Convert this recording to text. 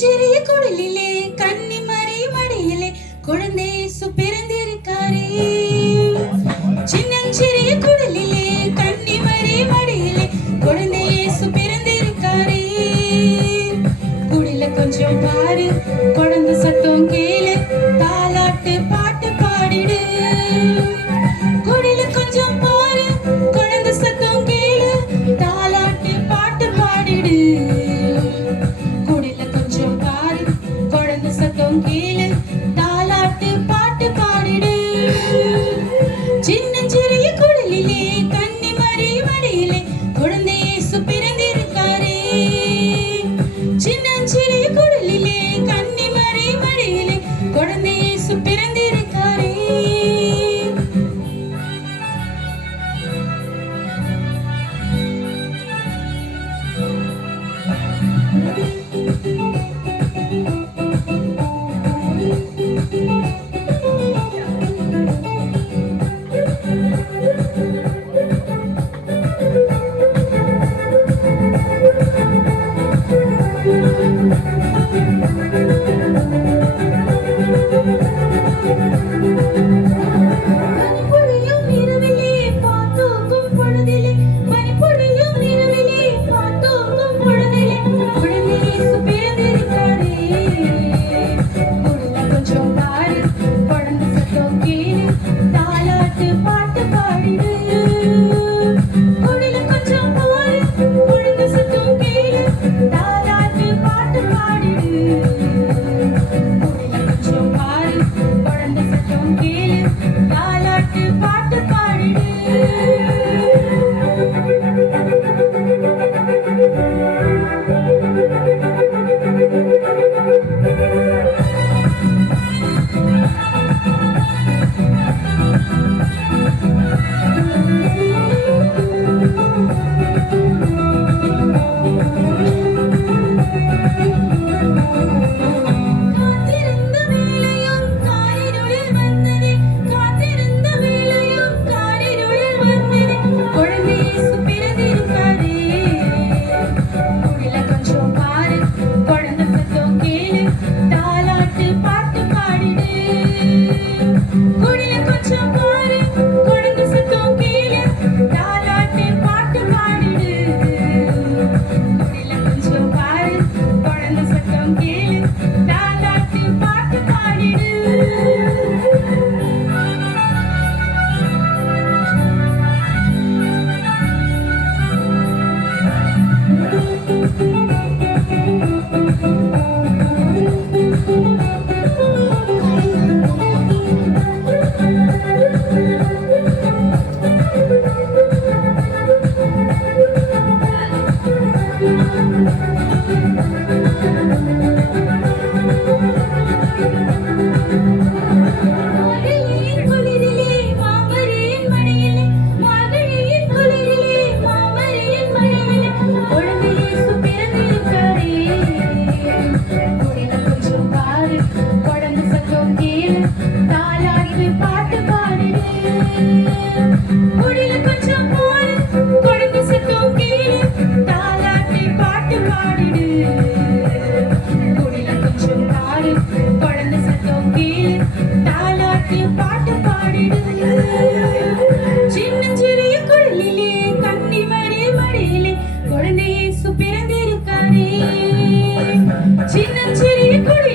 சின்னஞ்சிறிய குடிலிலே கன்னிமரி மடியிலே குழந்தை இயேசு பிறந்திருக்காரே. சின்னஞ்சிறிய குடிலிலே கன்னிமரி மடியிலே குழந்தை இயேசு பிறந்திருக்காரே. குடில கொஞ்சம் பாரு, குழந்தை சத்தம் கேளு, தாலாட்டு பாட்டு பாடிடு. குடில கொஞ்சம் பாரு, குழந்தை சத்தம் கேளு, தாலாட்டு பாட்டு பாடிடு. குடில கொஞ்சம் பாரு, குழந்தை சத்தம் கேளு, தாலாட்டு பாட்டு பாடிடு. சின்னஞ்சிறிய குடிலிலே கன்னிமரி மடியிலே குழந்தை இயேசு பிறந்திருக்காரே. சின்னஞ்சிறிய குடிலிலே கன்னிமரி மடியிலே குழந்தை இயேசு பிறந்திருக்காரே. பனிப்பொழியும் இரவிலே பாத்தோக்கும் பொழுதிலே, பனிப்பொழியும் இரவிலே பாத்தோக்கும் பொழுதிலே குழந்தை இயேசு பிறந்திருக்காரே. குடில கொஞ்சம் பாரு, குழந்தை சத்தம் கேளு, தாலாட்டு பாட்டு பாடிடு. குடில கொஞ்சம் பாரு, குழந்தை சத்தம் கேளு, தாலாட்டு பாட்டு பாடிடு. குடில கொஞ்சம் பாரு, குழந்தை சத்தம் கேளு, தாலாட்டு பாட்டு பாடிடு. காத்திருந்த வேளையும் காரிருளில் வந்ததே, காத்திருந்த வேளையும் காரிருளில் வந்ததே குழந்தை இயேசு பிறந்திருக்காரே. குடில கொஞ்சம் பாரு, குழந்தை சத்தம் கேளு, தாலாட்டு பாட்டு பாடிடு. குடில கொஞ்சம் பாரு, குழந்தை சத்தம் கேளு, தாலாட்டு பாட்டு பாடிடு. குடில கொஞ்சம் பாரு, குழந்தை சத்தம் கேளு, தாலாட்டு பாட்டு பாடிடு. மார்கழியின் குளிரிலே மாமரியின் மடியிலே, மார்கழியின் குளிரிலே மாமரியின் மடியிலே குழந்தை இயேசு பிறந்திருக்காரே. குடில கொஞ்சம் பாரு, குழந்தை சத்தம் கேளு, தாலாட்டு பாட்டு பாடிடு. குடில கொஞ்சம் பாரு, குழந்தை சத்தம் கேளு, தாலாட்டு பாட்டு பாடிடு. குடில கொஞ்சம் பாரு, குழந்தை சத்தம் கேளு, தாலாட்டு பாட்டு பாடிடு. சின்னஞ்சிறிய குடிலிலே கன்னிமரி மடியிலே குழந்தை இயேசு பிறந்திருக்காரே. சின்னஞ்சிறிய குடிலிலே